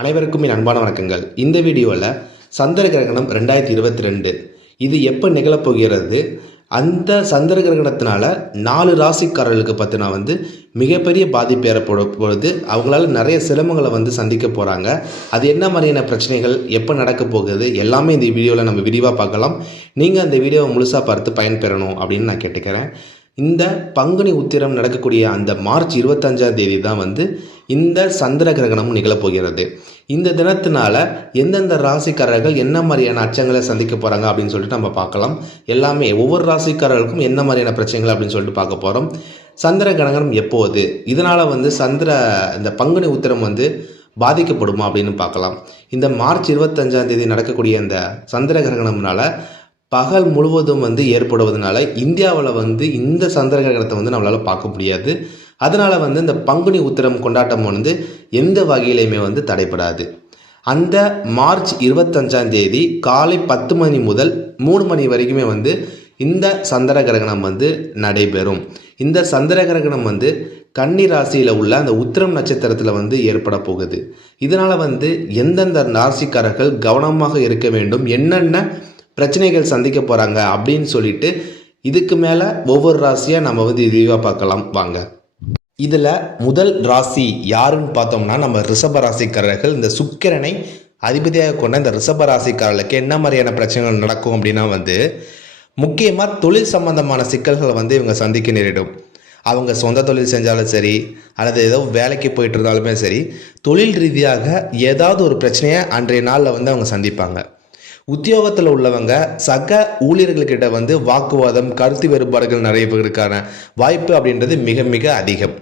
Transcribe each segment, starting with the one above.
அனைவருக்கும் என் அன்பான வணக்கங்கள். இந்த வீடியோவில் சந்திர கிரகணம் ரெண்டாயிரத்தி இருபத்தி ரெண்டு. இது எப்போ நிகழப்போகிறது அந்த சந்திர கிரகணத்தினால நாலு ராசிக்காரர்களுக்கு பார்த்தினா வந்து மிகப்பெரிய பாதிப்பு ஏற்பட பொழுது அவங்களால நிறைய சிரமங்களை வந்து சந்திக்க போகிறாங்க அது என்ன மாதிரியான பிரச்சனைகள்? எப்போ நடக்க போகுது? எல்லாமே இந்த வீடியோவில் நம்ம விரிவாக பார்க்கலாம். நீங்கள் அந்த வீடியோவை முழுசாக பார்த்து பயன்பெறணும் அப்படின்னு நான் கேட்டுக்கிறேன். இந்த பங்குனி உத்திரம் நடக்கக்கூடிய அந்த மார்ச் இருபத்தஞ்சாம் தேதி தான் வந்து இந்த சந்திர கிரகணமும் நிகழப்போகிறது. இந்த தினத்தினால எந்தெந்த ராசிக்காரர்கள் என்ன மாதிரியான அச்சங்களை சந்திக்க போகிறாங்க அப்படின்னு சொல்லிட்டு நம்ம பார்க்கலாம். எல்லாமே ஒவ்வொரு ராசிக்காரர்களுக்கும் என்ன மாதிரியான பிரச்சனைகள் அப்படின்னு சொல்லிட்டு பார்க்க போகிறோம் சந்திர கிரகணம் எப்போது? இதனால் வந்து சந்திர இந்த பங்குனி உத்திரம் வந்து பாதிக்கப்படுமா அப்படின்னு பார்க்கலாம். இந்த மார்ச் இருபத்தஞ்சாம் தேதி நடக்கக்கூடிய இந்த சந்திர கிரகணம்னால பகல் முழுவதும் வந்து ஏற்படுவதனால இந்தியாவில் வந்து இந்த சந்திர கிரகணத்தை வந்து நம்மளால் பார்க்க முடியாது. அதனால் வந்து இந்த பங்குனி உத்திரம் கொண்டாட்டம் வந்து எந்த வகையிலையுமே வந்து தடைப்படாது அந்த மார்ச் இருபத்தஞ்சாம் தேதி காலை பத்து மணி முதல் மூணு மணி வரைக்குமே வந்து இந்த சந்திர கிரகணம் வந்து நடைபெறும். இந்த சந்திர கிரகணம் வந்து கன்னி ராசியில் உள்ள அந்த உத்திரம் நட்சத்திரத்தில் வந்து ஏற்பட போகுது. இதனால் வந்து எந்தெந்த ராசிக்காரர்கள் கவனமாக இருக்க வேண்டும் என்னென்ன பிரச்சனைகள் சந்திக்க போகிறாங்க அப்படின்னு சொல்லிட்டு இதுக்கு மேலே ஒவ்வொரு ராசியாக நம்ம வந்து விரிவாக பார்க்கலாம். வாங்க. இதில் முதல் ராசி யாருன்னு பார்த்தோம்னா நம்ம ரிஷப ராசிக்காரர்கள் இந்த சுக்கிரனை அதிபதியாக கொண்ட இந்த ரிஷப ராசிக்காரர்களுக்கு என்ன மாதிரியான பிரச்சனைகள் நடக்கும் அப்படின்னா வந்து முக்கியமாக தொழில் சம்பந்தமான சிக்கல்களை வந்து இவங்க சந்திக்க நேரிடும். அவங்க சொந்த தொழில் செஞ்சாலும் சரி அல்லது ஏதோ வேலைக்கு போயிட்டு இருந்தாலுமே சரி தொழில் ரீதியாக ஏதாவது ஒரு பிரச்சனையை அன்றைய நாளில் வந்து அவங்க சந்திப்பாங்க. உத்தியோகத்தில் உள்ளவங்க சக ஊழியர்கள்கிட்ட வந்து வாக்குவாதம் கருத்து வேறுபாடுகள் நிறைய பேருக்கான வாய்ப்பு அப்படின்றது மிக மிக அதிகம்.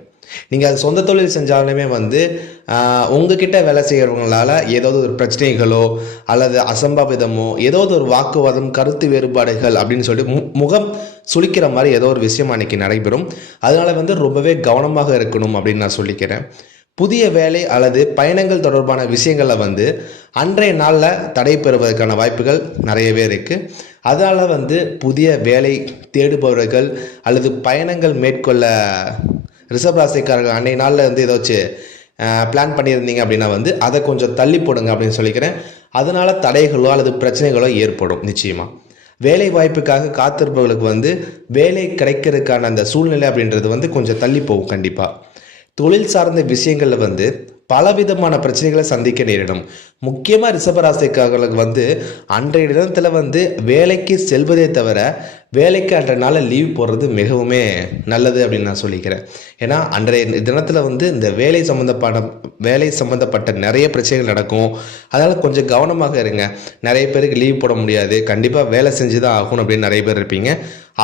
நீங்கள் அது சொந்த தொழில் செஞ்சாலுமே வந்து உங்ககிட்ட வேலை செய்கிறவங்களால ஏதாவது ஒரு பிரச்சனைகளோ அல்லது அசம்பாவிதமோ ஏதாவது ஒரு வாக்குவாதம் கருத்து வேறுபாடுகள் அப்படின்னு சொல்லிட்டு மு முகம் சுளிக்கிற மாதிரி ஏதோ ஒரு விஷயம் அன்னைக்கு நடைபெறும். அதனால வந்து ரொம்பவே கவனமாக இருக்கணும் அப்படின்னு நான் சொல்லிக்கிறேன். புதிய வேலை அல்லது பயணங்கள் தொடர்பான விஷயங்களில் வந்து அன்றைய நாளில் தடை பெறுவதற்கான வாய்ப்புகள் நிறையவே இருக்குது அதனால் வந்து புதிய வேலை தேடுபவர்கள் அல்லது பயணங்கள் மேற்கொள்ள ரிஷப் ராசிக்காரர்கள் அன்றைய நாளில் வந்து ஏதாச்சும் பிளான் பண்ணியிருந்தீங்க அப்படின்னா வந்து அதை கொஞ்சம் தள்ளி போடுங்க அப்படின்னு சொல்லிக்கிறேன். அதனால் தடைகளோ அல்லது பிரச்சனைகளோ ஏற்படும் நிச்சயமாக வேலை வாய்ப்புக்காக காத்திருப்பவர்களுக்கு வந்து வேலை கிடைக்கிறதுக்கான அந்த சூழ்நிலை அப்படின்றது வந்து கொஞ்சம் தள்ளி போகும் கண்டிப்பாக தொழில் சார்ந்த விஷயங்களில் வந்து பலவிதமான பிரச்சனைகளை சந்திக்க நேரிடும். முக்கியமாக ரிஷபராசிக்காரர்களுக்கு வந்து அன்றைய தினத்தில் வந்து வேலைக்கு செல்வதே தவிர வேலைக்கு அன்றைய நாளில் லீவ் போடுறது மிகவுமே நல்லது அப்படின்னு நான் சொல்லிக்கிறேன். ஏன்னா அன்றைய தினத்தில் வந்து இந்த வேலை சம்மந்தப்பட்ட வேலை சம்மந்தப்பட்ட நிறைய பிரச்சனைகள் நடக்கும். அதனால் கொஞ்சம் கவனமாக இருங்க. நிறைய பேருக்கு லீவ் போட முடியாது. கண்டிப்பாக வேலை செஞ்சு தான் ஆகணும் அப்படின்னு நிறைய பேர் இருப்பீங்க.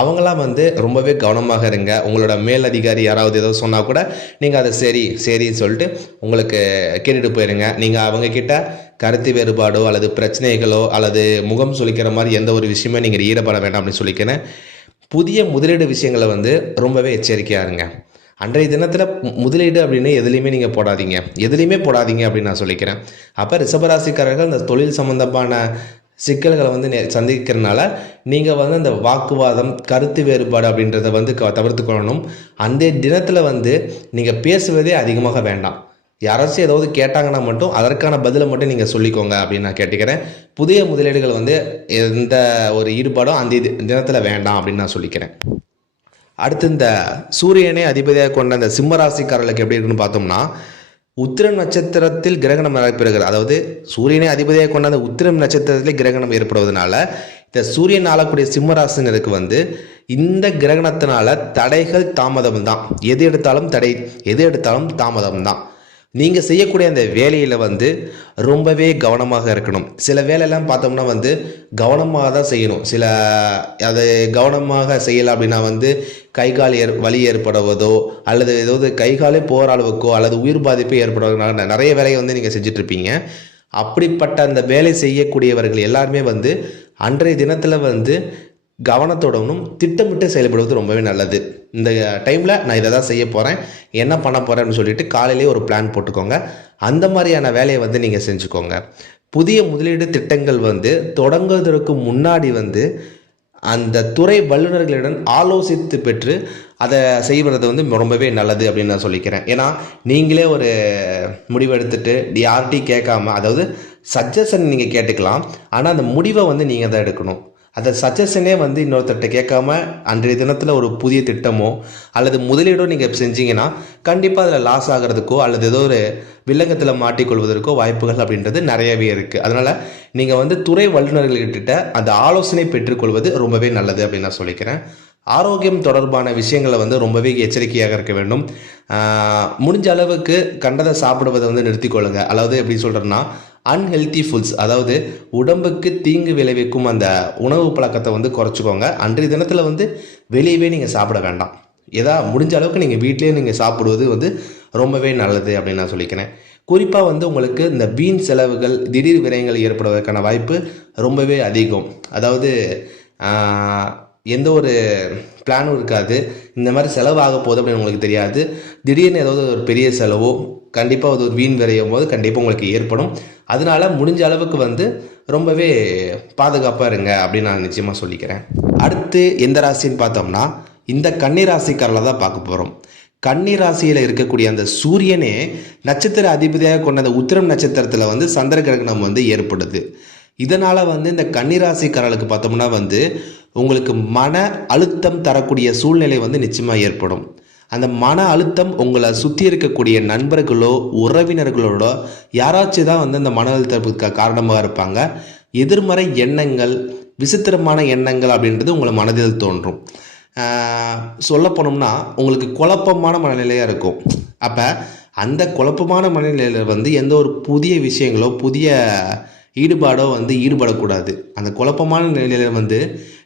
அவங்களாம் வந்து ரொம்பவே கவனமாக இருங்க. உங்களோட மேல் அதிகாரி யாராவது ஏதோ சொன்னால் கூட நீங்கள் அதை சரி சரின்னு சொல்லிட்டு உங்களுக்கு கேட்டுட்டு போயிருங்க. நீங்கள் அவங்கக்கிட்ட கருத்து வேறுபாடோ அல்லது பிரச்சனைகளோ அல்லது முகம் சுளிக்கிற மாதிரி எந்த ஒரு விஷயமே நீங்கள் ஈடுபட வேண்டாம் அப்படின்னு சொல்லிக்கிறேன் புதிய முதலீடு விஷயங்களை வந்து ரொம்பவே எச்சரிக்கையாக இருங்க அன்றைய தினத்தில் முதலீடு அப்படின்னு எதுலேயுமே நீங்கள் போடாதீங்க. எதுலேயுமே போடாதீங்க அப்படின்னு நான் சொல்லிக்கிறேன். அப்போ ரிஷபராசிக்காரர்கள் இந்த தொழில் சம்மந்தமான சிக்கல்களை வந்து நே- சந்திக்கிறனால நீங்கள் வந்து அந்த வாக்குவாதம் கருத்து வேறுபாடு அப்படின்றத வந்து க தவிர்த்து கொள்ளணும் அந்த தினத்தில் வந்து நீங்கள் பேசுவதே அதிகமாக வேண்டாம். யாராச்சும் ஏதாவது கேட்டாங்கன்னா மட்டும் அதற்கான பதிலை மட்டும் நீங்கள் சொல்லிக்கோங்க அப்படின்னு நான் கேட்டுக்கிறேன். புதிய முதலீடுகள் வந்து எந்த ஒரு ஈடுபாடும் அந்த இது தினத்தில் வேண்டாம் அப்படின்னு நான் சொல்லிக்கிறேன். அடுத்து இந்த சூரியனை அதிபதியாக கொண்ட அந்த சிம்மராசிக்காரர்களுக்கு எப்படி இருக்குன்னு பார்த்தோம்னா உத்திரம் நட்சத்திரத்தில் கிரகணம் நடைபெறுகிறது அதாவது சூரியனை அதிபதியாக கொண்ட அந்த உத்திரம் நட்சத்திரத்தில் கிரகணம் ஏற்படுவதனால இந்த சூரியன் ஆளக்கூடிய சிம்மராசினருக்கு வந்து இந்த கிரகணத்தினால தடைகள் தாமதம் தான் எது எடுத்தாலும் தடை எது எடுத்தாலும் தாமதம் தான் நீங்கள் செய்யக்கூடிய அந்த வேலையில் வந்து ரொம்பவே கவனமாக இருக்கணும். சில வேலையெல்லாம் பார்த்தோம்னா வந்து கவனமாக தான் செய்யணும். சில அது கவனமாக செய்யலை அப்படின்னா வந்து கை கால் ஏற் வலி ஏற்படுவதோ அல்லது ஏதாவது கை காலே போகிற அளவுக்கோ அல்லது உயிர் பாதிப்பு ஏற்படுவதுனால நிறைய வேலையை வந்து நீங்கள் செஞ்சிட்ருப்பீங்க. அப்படிப்பட்ட அந்த வேலை செய்யக்கூடியவர்கள் எல்லாருமே வந்து அன்றைய தினத்தில் வந்து கவனத்தோடனும் திட்டமிட்டு செயல்படுவது ரொம்பவே நல்லது. இந்த டைமில் நான் இதை தான் செய்ய போகிறேன் என்ன பண்ண போகிறேன்னு சொல்லிட்டு காலையிலேயே ஒரு பிளான் போட்டுக்கோங்க. அந்த மாதிரியான வேலையை வந்து நீங்கள் செஞ்சுக்கோங்க. புதிய முதலீடு திட்டங்கள் வந்து தொடங்குவதற்கு முன்னாடி வந்து அந்த துறை வல்லுநர்களிடம் ஆலோசித்து பெற்று அதை செய்வது வந்து ரொம்பவே நல்லது அப்படின்னு நான் சொல்லிக்கிறேன். ஏன்னா நீங்களே ஒரு முடிவு எடுத்துட்டு யார்கிட்டையும் கேட்காம அதாவது சஜஷன் நீங்கள் கேட்டுக்கலாம். ஆனால் அந்த முடிவை வந்து நீங்கள் தான் எடுக்கணும். அந்த சஜஷனே வந்து இன்னொருத்தர்கிட்ட கேட்காம அன்றைய தினத்தில் ஒரு புதிய திட்டமோ அல்லது முதலீடோ நீங்கள் செஞ்சீங்கன்னா கண்டிப்பாக அதில் லாஸ் ஆகிறதுக்கோ அல்லது ஏதோ ஒரு வில்லங்கத்தில் மாட்டிக்கொள்வதற்கோ வாய்ப்புகள் அப்படின்றது நிறையவே இருக்குது அதனால் நீங்கள் வந்து துறை வல்லுநர்கள்கிட்ட அந்த ஆலோசனை பெற்றுக்கொள்வது ரொம்பவே நல்லது அப்படின்னு நான் சொல்லிக்கிறேன். ஆரோக்கியம் தொடர்பான விஷயங்களை வந்து ரொம்பவே எச்சரிக்கையாக இருக்க வேண்டும். முடிஞ்ச அளவுக்கு கண்டதை சாப்பிடுவதை வந்து நிறுத்திக்கொள்ளுங்க. அதாவது எப்படி சொல்கிறேன்னா அன்ஹெல்த்தி ஃபுட்ஸ் அதாவது உடம்புக்கு தீங்கு விளைவிக்கும் அந்த உணவு பழக்கத்தை வந்து குறைச்சிக்கோங்க. அன்றைய தினத்தில் வந்து வெளியவே நீங்கள் சாப்பிட வேண்டாம். ஏதா முடிஞ்ச அளவுக்கு நீங்கள் வீட்லேயே நீங்கள் சாப்பிடுவது வந்து ரொம்பவே நல்லது அப்படின்னு நான் சொல்லிக்கிறேன். குறிப்பாக வந்து உங்களுக்கு இந்த வீண் செலவுகள் திடீர் விரயங்கள் ஏற்படுவதற்கான வாய்ப்பு ரொம்பவே அதிகம். அதாவது எந்த ஒரு பிளானும் இருக்காது. இந்த மாதிரி செலவாக போகுது அப்படின்னு உங்களுக்கு தெரியாது. திடீர்னு ஏதாவது ஒரு பெரிய செலவோ கண்டிப்பாக அது ஒரு வீண் விரையும் போது கண்டிப்பாக உங்களுக்கு ஏற்படும். அதனால் முடிஞ்ச அளவுக்கு வந்து ரொம்பவே பாதுகாப்பாக இருங்க அப்படின்னு நான் நிச்சயமாக சொல்லிக்கிறேன். அடுத்து எந்த ராசின்னு பார்த்தோம்னா இந்த கன்னி ராசிக்காரில் தான் பார்க்க போகிறோம் கன்னி ராசியில் இருக்கக்கூடிய அந்த சூரியனே நட்சத்திர அதிபதியாக கொண்ட அந்த உத்திரம் நட்சத்திரத்தில் வந்து சந்திர கிரகணம் வந்து ஏற்படுது. இதனால் வந்து இந்த கன்னிராசிக்காரர்களுக்கு பார்த்தோம்னா வந்து உங்களுக்கு மன அழுத்தம் தரக்கூடிய சூழ்நிலை வந்து நிச்சயமாக ஏற்படும். அந்த மன அழுத்தம் உங்களை சுற்றி இருக்கக்கூடிய நண்பர்களோ உறவினர்களோட யாராச்சும் தான் வந்து அந்த மன அழுத்தத்துக்கு காரணமாக இருப்பாங்க. எதிர்மறை எண்ணங்கள் விசித்திரமான எண்ணங்கள் அப்படின்றது உங்களை மனதில் தோன்றும். சொல்ல போனோம்னா உங்களுக்கு குழப்பமான மனநிலையாக இருக்கும். அப்போ அந்த குழப்பமான மனநிலையில் வந்து எந்த ஒரு புதிய விஷயங்களோ புதிய ஈடுபாடோ வந்து ஈடுபடக்கூடாது. அந்த குழப்பமான நிலையில் வந்து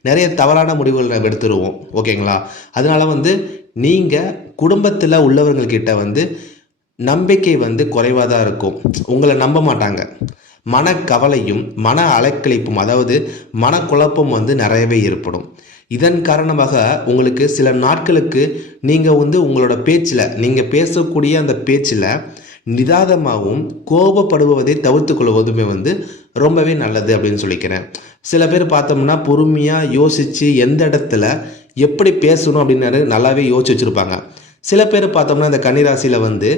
நிறைய தவறான முடிவுகளை எடுத்துருவோம். ஓகேங்களா? அதனால வந்து நீங்கள் குடும்பத்தில் உள்ளவர்கள்கிட்ட வந்து நம்பிக்கை வந்து குறைவாக தான் இருக்கும். உங்களை நம்ப மாட்டாங்க. மனக்கவலையும் மன அலைக்கழிப்பும் அதாவது மனக்குழப்பம் வந்து நிறையவே ஏற்படும். இதன் காரணமாக உங்களுக்கு சில நாட்களுக்கு நீங்கள் வந்து உங்களோட பேச்சில் நீங்கள் பேசக்கூடிய அந்த பேச்சில் நிதானமாகவும் கோபப்படுவதை தவிர்த்து கொள்வதுமே வந்து ரொம்பவே நல்லது அப்படின்னு சொல்லிக்கிறேன். சில பேர் பார்த்தோம்னா பொறுமையாக யோசித்து எந்த இடத்துல எப்படி பேசணும் அப்படின்னு நல்லாவே யோசிச்சு வச்சுருப்பாங்க. சில பேர் பார்த்தோம்னா இந்த கன்னிராசியில் வந்து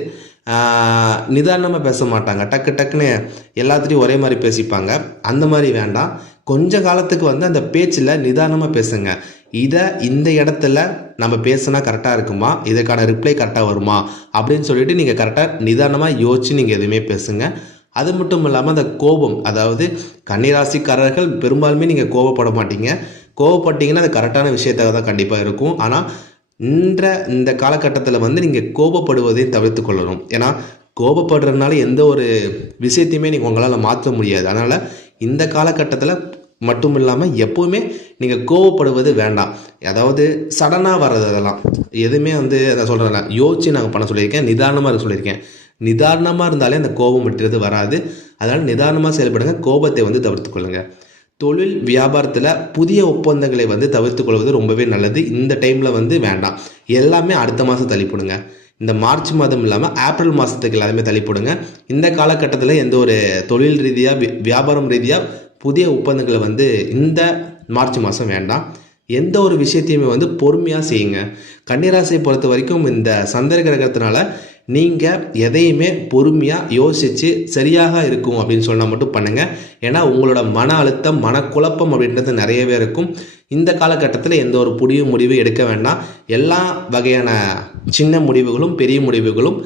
நிதானமாக பேச மாட்டாங்க. டக்கு டக்குன்னு எல்லாத்துலேயும் ஒரே மாதிரி பேசிப்பாங்க. அந்த மாதிரி வேண்டாம். கொஞ்ச காலத்துக்கு வந்து அந்த பேச்சில் நிதானமாக பேசுங்க. இதை இந்த இடத்துல நம்ம பேசுனா கரெக்டாக இருக்குமா? இதுக்கான ரிப்ளை கரெக்டாக வருமா? அப்படின்னு சொல்லிட்டு நீங்கள் கரெக்டாக நிதானமாக யோசிச்சு நீங்கள் எதுவுமே பேசுங்க. அது மட்டும் இல்லாமல் அந்த கோபம் அதாவது கன்னிராசிக்காரர்கள் பெரும்பாலுமே நீங்கள் கோபப்பட மாட்டீங்க. கோவப்பட்டீங்கன்னா அது கரெக்டான விஷயத்தாக தான் கண்டிப்பாக இருக்கும். ஆனால் இன்ற இந்த காலகட்டத்தில் வந்து நீங்கள் கோபப்படுவதை தவிர்த்து கொள்ளணும். ஏன்னா கோபப்படுறதுனால எந்த ஒரு விஷயத்தையுமே நீங்கள் உங்களால் மாற்ற முடியாது. அதனால் இந்த காலகட்டத்தில் மட்டும் இல்லாமல் எப்போவுமே நீங்கள் கோவப்படுவது வேண்டாம். அதாவது சடனாக வர்றது அதெல்லாம். எதுவுமே வந்து நான் சொல்கிறேன்ல யோசிச்சு நாங்கள் பண்ண சொல்லியிருக்கேன் நிதானமாக இருக்க சொல்லியிருக்கேன். நிதானமாக இருந்தாலே அந்த கோபம் விட்டுறது வராது. அதனால் நிதானமாக செயல்படுங்க கோபத்தை வந்து தவிர்த்து கொள்ளுங்கள் தொழில் வியாபாரத்தில் புதிய ஒப்பந்தங்களை வந்து தவிர்த்து கொள்வது ரொம்பவே நல்லது. இந்த டைமில் வந்து வேண்டாம். எல்லாமே அடுத்த மாதம் தள்ளிப்படுங்க. இந்த மார்ச் மாதம் இல்லாமல் ஏப்ரல் மாதத்துக்கு எல்லாருமே தள்ளிப்படுங்க. இந்த காலகட்டத்தில் எந்த ஒரு தொழில் ரீதியாக வியாபாரம் ரீதியாக புதிய ஒப்பந்தங்களை வந்து இந்த மார்ச் மாதம் வேண்டாம். எந்த ஒரு விஷயத்தையுமே வந்து பொறுமையாக செய்யுங்க. கன்னிராசியை பொறுத்த வரைக்கும் இந்த சந்திர கிரகத்தினால நீங்கள் எதையுமே பொறுமையாக யோசித்து சரியாக இருக்கும் அப்படின்னு சொன்னால் மட்டும் பண்ணுங்கள் ஏன்னா உங்களோட மன அழுத்தம் மனக்குழப்பம் அப்படின்றது நிறையவே இருக்கும். இந்த காலகட்டத்தில் எந்த ஒரு புதிய முடிவு எடுக்க வேண்டாம். எல்லா வகையான சின்ன முடிவுகளும் பெரிய முடிவுகளும்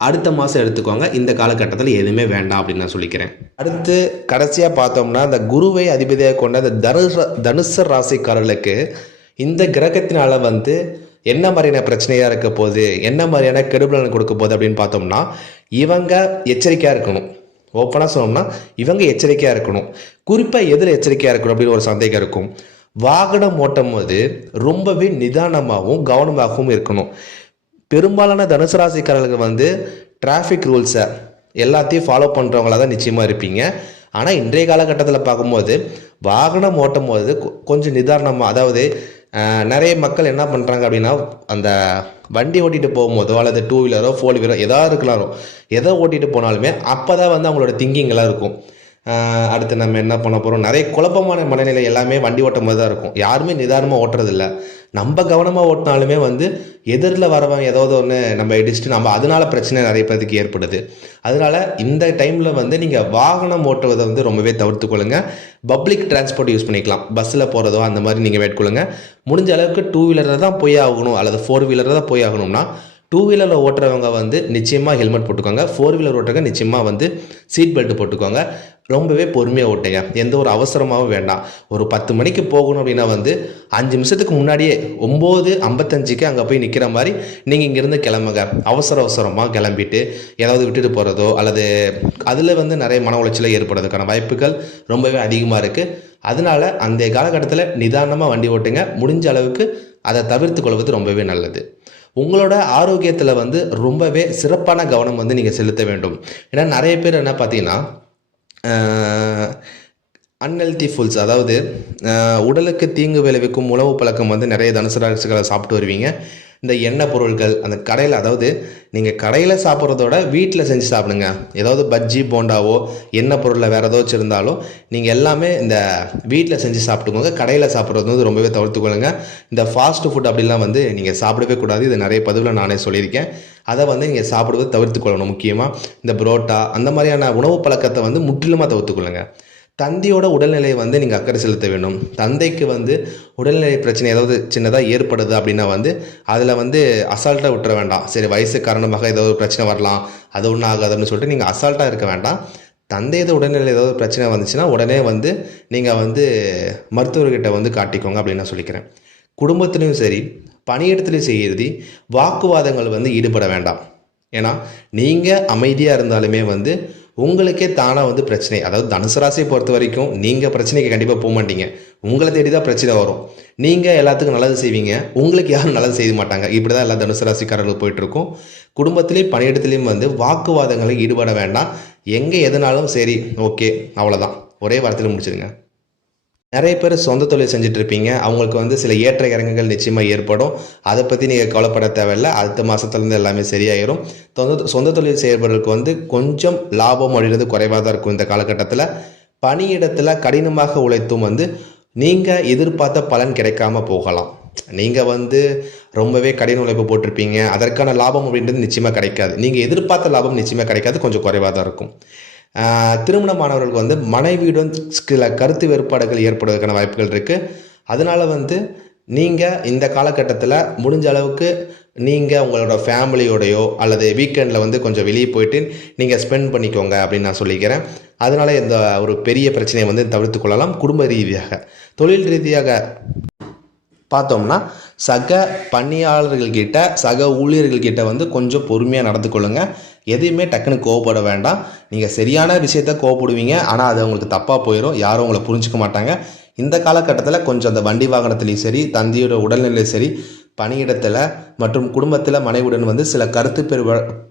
அடுத்த மாதம் எடுத்துக்கோங்க. இந்த காலகட்டத்தில் எதுவுமே வேண்டாம் அப்படின்னு நான் சொல்லிக்கிறேன். அடுத்து கடைசியாக பார்த்தோம்னா இந்த குருவை அதிபதியாக கொண்ட இந்த தனுஷ தனுச ராசிக்காரர்களுக்கு இந்த கிரகத்தினால் வந்து என்ன மாதிரியான பிரச்சனையாக இருக்க போகுது? என்ன மாதிரியான கெடுபலன் கொடுக்க போகுது அப்படின்னு பார்த்தோம்னா இவங்க எச்சரிக்கையாக இருக்கணும். ஓப்பனாக சொன்னோம்னா இவங்க எச்சரிக்கையாக இருக்கணும். குறிப்பாக எதில் எச்சரிக்கையாக இருக்கணும் அப்படின்னு ஒரு சந்தேகம் இருக்கும். வாகனம் ஓட்டும் போது ரொம்பவே நிதானமாகவும் கவனமாகவும் இருக்கணும். பெரும்பாலான தனுசு ராசிக்காரர்களுக்கு வந்து டிராஃபிக் ரூல்ஸை எல்லாத்தையும் ஃபாலோ பண்ணுறவங்களா தான் நிச்சயமாக இருப்பீங்க. ஆனால் இன்றைய காலகட்டத்தில் பார்க்கும்போது வாகனம் ஓட்டும் போது கொ- கொஞ்சம் நிதானமாக அதாவது நிறைய மக்கள் என்ன பண்ணுறாங்க அப்படின்னா அந்த வண்டி ஓட்டிகிட்டு போகும்போதோ அல்லது டூ வீலரோ ஃபோர் வீலரோ எதாவது இருக்கலாம். எதை ஓட்டிகிட்டு போனாலுமே அப்போ தான் வந்து அவங்களோட திங்கிங்கெல்லாம் இருக்கும். அடுத்து நம்ம என்ன பண்ண போகிறோம் நிறைய குழப்பமான மனநிலை எல்லாமே வண்டி ஓட்டும் போது தான் இருக்கும். யாருமே நிதானமாக ஓட்டுறதில்ல. நம்ம கவனமாக ஓட்டினாலுமே வந்து எதிரில் வரவன் ஏதாவது ஒன்று நம்ம இடிச்சுட்டு நம்ம அதனால பிரச்சனை நிறைய பேருக்கு ஏற்படுது. அதனால இந்த டைமில் வந்து நீங்கள் வாகனம் ஓட்டுவதை வந்து ரொம்பவே தவிர்த்துக்கொள்ளுங்க பப்ளிக் டிரான்ஸ்போர்ட் யூஸ் பண்ணிக்கலாம். பஸ்ஸில் போகிறதோ அந்த மாதிரி நீங்கள் மேற்கொள்ளுங்க. முடிஞ்ச அளவுக்கு டூ வீலரில் தான் போய் ஆகணும். அல்லது ஃபோர் வீலரில் தான் போய் ஆகணும்னா டூ வீலரில் ஓட்டுறவங்க வந்து நிச்சயமாக ஹெல்மெட் போட்டுக்கோங்க. ஃபோர் வீலர் ஓட்டுறவங்க நிச்சயமாக வந்து சீட் பெல்ட் போட்டுக்கோங்க. ரொம்பவே பொறுமையாக ஓட்டுங்க. எந்த ஒரு அவசரமாகவும் வேண்டாம். ஒரு பத்து மணிக்கு போகணும் அப்படின்னா வந்து அஞ்சு நிமிஷத்துக்கு முன்னாடியே ஒம்பது ஐம்பத்தஞ்சுக்கு அங்கே போய் நிற்கிற மாதிரி நீங்கள் இங்கேருந்து கிளம்புங்க. அவசர அவசரமாக கிளம்பிட்டு ஏதாவது விட்டுட்டு போகிறதோ அல்லது அதில் வந்து நிறைய மன உளைச்சலை ஏற்படுறதுக்கான வாய்ப்புகள் ரொம்பவே அதிகமாக இருக்குது அதனால அந்த காலகட்டத்தில் நிதானமாக வண்டி ஓட்டுங்க. முடிஞ்ச அளவுக்கு அதை தவிர்த்து கொள்வது ரொம்பவே நல்லது. உங்களோட ஆரோக்கியத்தில் வந்து ரொம்பவே சிறப்பான கவனம் வந்து நீங்கள் செலுத்த வேண்டும். ஏன்னா நிறைய பேர் என்ன பார்த்தீங்கன்னா அன்ஹெல்தி ஃபுட்ஸ் அதாவது உடலுக்கு தீங்கு விளைவிக்கும் உணவு பழக்கம் வந்து நிறைய தனுசு ராசிகளை சாப்பிட்டு வருவீங்க. இந்த எண்ணெய் பொருட்கள் அந்த கடையில் அதாவது நீங்கள் கடையில் சாப்பிட்றதோட வீட்டில் செஞ்சு சாப்பிடுங்க. ஏதாவது பஜ்ஜி போண்டாவோ எண்ணெய் பொருளில் வேறு ஏதோ வச்சுருந்தாலும் நீங்கள் எல்லாமே இந்த வீட்டில் செஞ்சு சாப்பிட்டுக்கோங்க. கடையில் சாப்பிட்றது வந்து ரொம்பவே தவிர்த்துக்கொள்ளுங்க. இந்த ஃபாஸ்ட் ஃபுட் அப்படிலாம் வந்து நீங்கள் சாப்பிடவே கூடாது. இது நிறைய பதிவில் நானே சொல்லியிருக்கேன். அதை வந்து நீங்கள் சாப்பிடுவது தவிர்த்துக்கொள்ளணும் முக்கியமாக இந்த புரோட்டா அந்த மாதிரியான உணவு பழக்கத்தை வந்து முற்றிலுமாக தவிர்த்துக்கொள்ளுங்க தந்தையோட உடல்நிலையை வந்து நீங்கள் அக்கறை செலுத்த வேண்டும். தந்தைக்கு வந்து உடல்நிலை பிரச்சனை ஏதாவது சின்னதாக ஏற்படுது அப்படின்னா வந்து அதில் வந்து அசால்ட்டாக விட்டுற வேண்டாம். சரி வயசு காரணமாக ஏதாவது ஒரு பிரச்சனை வரலாம் அது ஒன்றும் ஆகாதுன்னு சொல்லிட்டு நீங்கள் அசால்ட்டாக இருக்க வேண்டாம். தந்தையது உடல்நிலை ஏதாவது பிரச்சனை வந்துச்சுன்னா உடனே வந்து நீங்கள் வந்து மருத்துவர்கிட்ட வந்து காட்டிக்கோங்க அப்படின்னு நான் சொல்லிக்கிறேன். குடும்பத்துலேயும் சரி பணியிடத்துலையும் செய்கிறது வாக்குவாதங்கள் வந்து ஈடுபட வேண்டாம். ஏன்னா நீங்கள் அமைதியாக இருந்தாலுமே வந்து உங்களுக்கே தானாக வந்து பிரச்சனை. அதாவது தனுசு ராசியை பொறுத்த வரைக்கும் நீங்கள் பிரச்சனைக்கு கண்டிப்பாக போக மாட்டீங்க. உங்களை தேடி தான் பிரச்சனை வரும். நீங்கள் எல்லாத்துக்கும் நல்லது செய்வீங்க. உங்களுக்கு யாரும் நல்லது செய்ய மாட்டாங்க. இப்படி தான் எல்லா தனுசு ராசிக்காரர்களும் போயிட்டுருக்கும். குடும்பத்திலையும் பணியிடத்துலையும் வந்து வாக்குவாதங்களை ஈடுபட வேண்டாம். எங்கே எதுனாலும் சரி ஓகே அவ்வளோதான் ஒரே வாரத்தில் முடிச்சிடுங்க நிறைய பேர் சொந்த தொழில் செஞ்சுட்டு இருப்பீங்க அவங்களுக்கு வந்து சில ஏற்ற இறங்குகள் நிச்சயமாக ஏற்படும். அதை பற்றி நீங்கள் கவலைப்பட தேவையில்லை. அடுத்த மாதத்துலேருந்து எல்லாமே சரியாயிரும். சொந்த சொந்த தொழில் செய்கிறவர்களுக்கு வந்து கொஞ்சம் லாபம் அடைகிறது குறைவாக தான் இருக்கும் இந்த காலகட்டத்தில். பணியிடத்தில் கடினமாக உழைத்தும் வந்து நீங்கள் எதிர்பார்த்த பலன் கிடைக்காம போகலாம். நீங்கள் வந்து ரொம்பவே கடின உழைப்பு போட்டிருப்பீங்க. அதற்கான லாபம் அப்படின்றது நிச்சயமாக கிடைக்காது. நீங்கள் எதிர்பார்த்த லாபம் நிச்சயமாக கிடைக்காது. கொஞ்சம் குறைவாக தான் இருக்கும். திருமணமானவர்களுக்கு வந்து மனைவியுடன் சில கருத்து வேறுபாடுகள் ஏற்படுவதற்கான வாய்ப்புகள் இருக்குது அதனால் வந்து நீங்கள் இந்த காலகட்டத்தில் முடிஞ்ச அளவுக்கு நீங்கள் உங்களோட ஃபேமிலியோடையோ அல்லது வீக்கெண்டில் வந்து கொஞ்சம் வெளியே போயிட்டு நீங்கள் ஸ்பெண்ட் பண்ணிக்கோங்க அப்படின்னு நான் சொல்லிக்கிறேன். அதனால் இந்த ஒரு பெரிய பிரச்சனையை வந்து தவிர்த்து கொள்ளலாம். குடும்ப ரீதியாக தொழில் ரீதியாக பார்த்தோம்னா சக பணியாளர்கள்கிட்ட சக ஊழியர்கள்கிட்ட வந்து கொஞ்சம் பொறுமையாக நடந்து கொள்ளுங்கள் எதையுமே டக்குன்னு கோவப்பட வேண்டாம். நீங்கள் சரியான விஷயத்த கோவப்படுவீங்க. ஆனால் அது உங்களுக்கு தப்பாக போயிடும் யாரும் உங்களை புரிஞ்சுக்க மாட்டாங்க. இந்த காலகட்டத்தில் கொஞ்சம் அந்த வண்டி வாகனத்துலேயும் சரி தந்தையோட உடல்நிலையும் சரி பணியிடத்தில் மற்றும் குடும்பத்தில் மனைவியுடன் வந்து சில கருத்து பெரு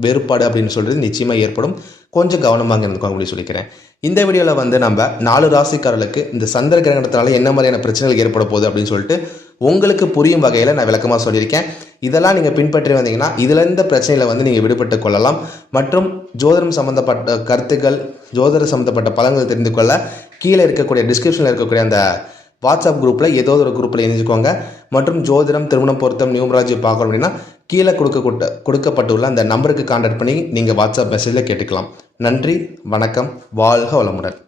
வேறுபாடு அப்படின்னு சொல்கிறது நிச்சயமாக ஏற்படும். கொஞ்சம் கவனமாக இருந்துக்கோங்க அப்படின்னு சொல்லிக்கிறேன். இந்த வீடியோவில் வந்து நம்ம நாலு ராசிக்காரர்களுக்கு இந்த சந்திர கிரகணத்தினால என்ன மாதிரியான பிரச்சனைகள் ஏற்பட போகுது அப்படின்னு சொல்லிட்டு உங்களுக்கு புரியும் வகையில் நான் விளக்கமாக சொல்லியிருக்கேன். இதெல்லாம் நீங்கள் பின்பற்றி வந்தீங்கன்னா இதில் பிரச்சனையில் வந்து நீங்கள் விடுபட்டு கொள்ளலாம். மற்றும் ஜோதிடம் சம்மந்தப்பட்ட கருத்துக்கள் ஜோதிடம் சம்மந்தப்பட்ட பலன்கள் தெரிந்து கொள்ள கீழே இருக்கக்கூடிய டிஸ்கிரிப்ஷனில் இருக்கக்கூடிய அந்த வாட்ஸ்அப் குரூப்பில் ஏதோ ஒரு குரூப்பில் இணைஞ்சுக்கோங்க. மற்றும் ஜோதிடம் திருமணம் பொருத்தம் நியூமராஜி பார்க்கணும் அப்படின்னா கீழே கொடுக்க கொடுக்கப்பட்டுள்ள அந்த நம்பருக்கு கான்டாக்ட் பண்ணி நீங்கள் வாட்ஸ்அப் மெசேஜில் கேட்டுக்கலாம். நன்றி வணக்கம் வாழ்க வளமுடன்.